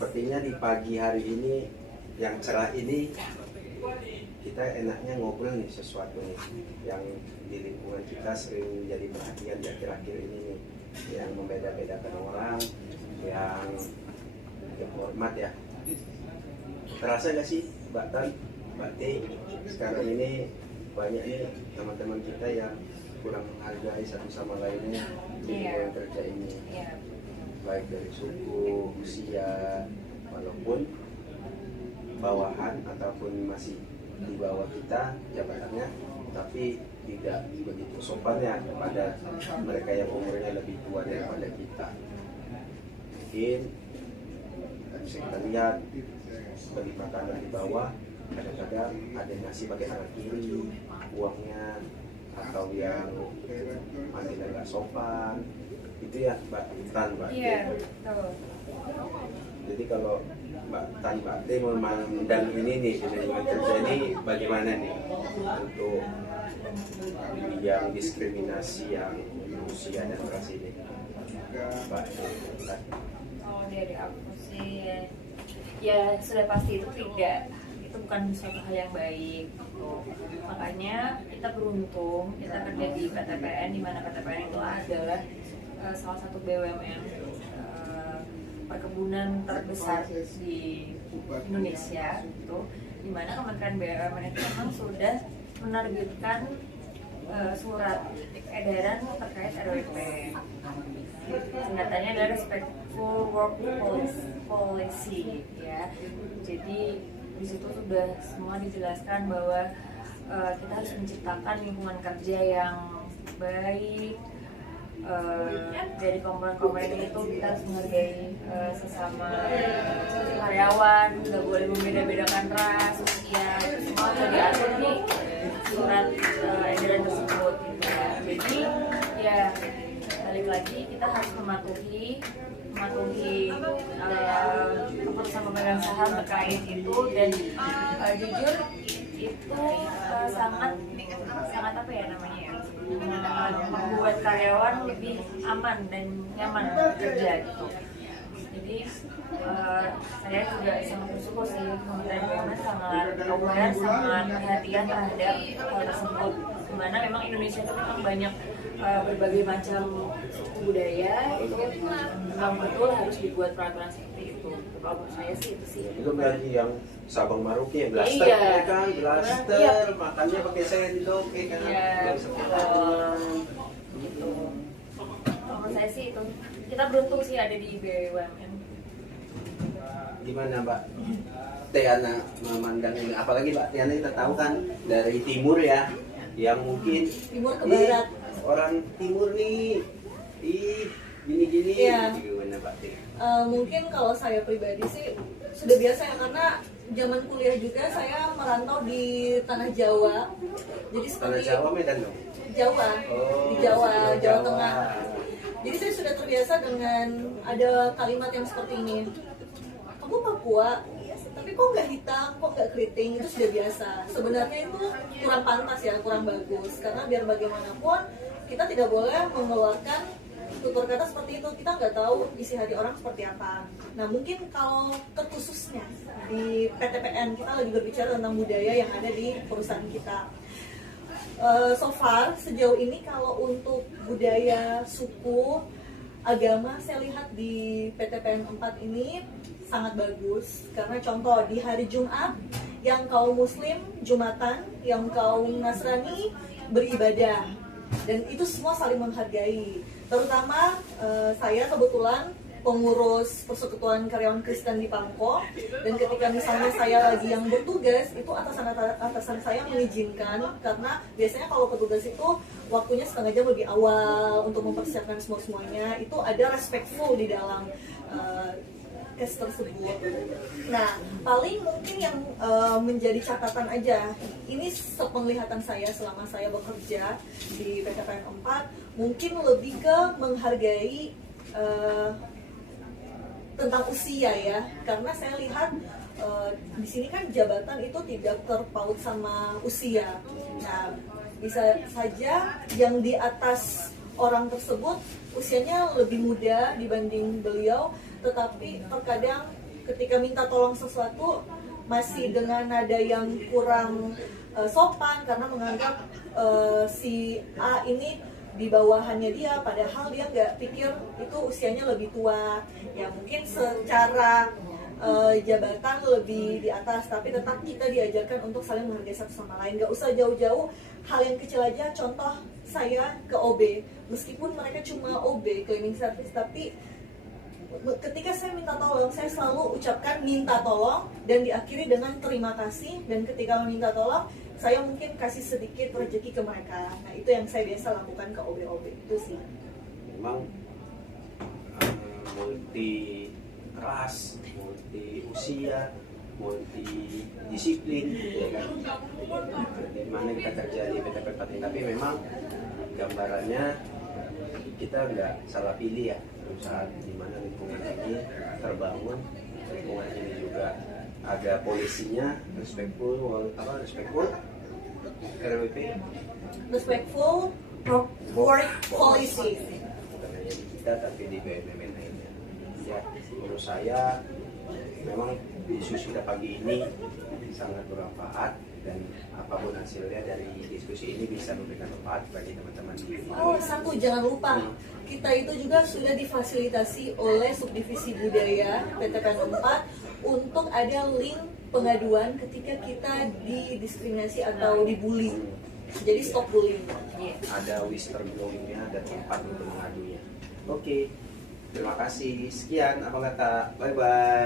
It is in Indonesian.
sepertinya di pagi hari ini yang cerah ini kita enaknya ngobrol nih sesuatu nih yang di lingkungan kita sering jadi perhatian di akhir-akhir ini nih, yang membeda-bedakan orang, yang hormat ya. Terasa gak sih Mbak Tan, Mbak T, sekarang ini banyak nih teman-teman kita yang kurang menghargai satu sama lainnya di lingkungan kerja ini, baik dari suku, usia, walaupun bawahan ataupun masih di bawah kita jabatannya, tapi tidak begitu sopannya kepada mereka yang umurnya lebih tua daripada kita. Mungkin bisa kita lihat bagi makanan di bawah, kadang-kadang ada yang ngasih pakai tangan kiri uangnya, atau yang manggilnya nggak sopan, itu ya Mbak Tan, Mbak. Iya, betul. Jadi kalau Mbak Tan, Mbak T memandang ini nih di lingkungan kerja ini bagaimana nih untuk yang diskriminasi yang usia dan ras ini, Mbak T? Kalau dari aku sih ya sudah pasti itu bukan suatu hal yang baik gitu. Makanya kita beruntung kita kerja di PTPN, di mana PTPN itu adalah salah satu BUMN perkebunan terbesar di Indonesia gitu, di mana Kementerian BUMN itu memang sudah menerbitkan surat edaran terkait RWP. Singkatannya adalah Respectful Work Policy ya. Jadi di situ sudah semua dijelaskan bahwa kita harus menciptakan lingkungan kerja yang baik. Dari komponen-komponen itu kita harus menghargai sesama karyawan, nggak boleh membeda-bedakan ras, usia, semua sudah diatur di surat edaran tersebut gitu ya. Jadi ya balik lagi kita harus mematuhi keputusan pemegang saham terkait itu, dan jujur itu sangat apa ya namanya ya, membuat karyawan lebih aman dan nyaman bekerja gitu. Jadi saya juga sangat bersyukur sih Kementerian BUMN sangat aware, sangat perhatian terhadap hal tersebut. Dimana memang Indonesia itu memang banyak berbagai macam suku budaya, itu memang betul harus dibuat peraturan seperti itu. Kalau menurut saya sih itu sih. Itu berarti yang Sabang Maruki yang blaster ya kan, blaster, makannya pakai sendok kan. Iya, gitu. Menurut saya sih itu, kita beruntung sih ada di BUMN. Gimana Mbak Tiana memandang ini? Apalagi Mbak Tiana kita tahu kan dari timur ya, yang mungkin timur ke barat. Orang timur nih, gini-gini. Iya. Gimana Mbak Tiana? Mungkin kalau saya pribadi sih sudah biasa ya, karena zaman kuliah juga saya merantau di tanah Jawa. Jadi seperti Tanah Jawa, Medan dong? Jawa, di Jawa Tengah. Jadi saya sudah terbiasa dengan ada kalimat yang seperti ini. Kamu Papua, tapi kok nggak hitam, kok nggak keriting, itu sudah biasa. Sebenarnya itu kurang pantas ya, kurang bagus. Karena biar bagaimanapun kita tidak boleh mengeluarkan tutur kata seperti itu. Kita nggak tahu isi hati orang seperti apa. Nah mungkin kalau terkhususnya di PTPN kita lagi berbicara tentang budaya yang ada di perusahaan kita. So far sejauh ini kalau untuk budaya, suku, agama saya lihat di PTPN 4 ini sangat bagus. Karena contoh di hari Jumat yang kaum Muslim Jumatan, yang kaum Nasrani beribadah, dan itu semua saling menghargai. Terutama saya kebetulan pengurus Persekutuan Karyawan Kristen di Pangko, dan ketika misalnya saya lagi yang bertugas, itu atasan saya mengizinkan, karena biasanya kalau petugas itu waktunya setengah jam lebih awal untuk mempersiapkan semuanya, itu ada respectful di dalam case tersebut. Nah, paling mungkin yang menjadi catatan aja, ini sepenglihatan saya selama saya bekerja di PTPN 4, mungkin lebih ke menghargai tentang usia ya, karena saya lihat di sini kan jabatan itu tidak terpaut sama usia. Nah, bisa saja yang di atas orang tersebut usianya lebih muda dibanding beliau, tetapi terkadang ketika minta tolong sesuatu masih dengan nada yang kurang sopan karena menganggap si A ini di bawahannya dia, padahal dia nggak pikir itu usianya lebih tua. Ya mungkin secara jabatan lebih di atas, tapi tetap kita diajarkan untuk saling menghargai satu sama lain. Nggak usah jauh-jauh, hal yang kecil aja. Contoh saya ke OB, meskipun mereka cuma OB cleaning service, tapi ketika saya minta tolong, saya selalu ucapkan minta tolong dan diakhiri dengan terima kasih. Dan ketika meminta tolong, saya mungkin kasih sedikit rezeki ke mereka. Nah itu yang saya biasa lakukan ke OB-OB itu sih. Memang multi ras, multi usia, multi disiplin, ya kan? Di mana kita kerja di PT Perpati, tapi memang gambarannya kita nggak salah pilih ya. Saat dimana lingkungan ini terbangun, lingkungan ini juga ada polisinya, respectful RWP, Respectful work policy. bukan hanya di kita tapi di BUMN lainnya. Ya, menurut saya memang diskusi kita pagi ini sangat bermanfaat, dan apapun hasilnya dari diskusi ini bisa memberikan manfaat bagi teman-teman di Oh, satu jangan lupa, kita itu juga sudah difasilitasi oleh subdivisi budaya PTPN 4 untuk ada link pengaduan ketika kita didiskriminasi atau dibully. Jadi stop bullying. ada whistleblowingnya, ada tempat untuk mengadunya. Oke, terima kasih. Sekian apa kata, bye bye.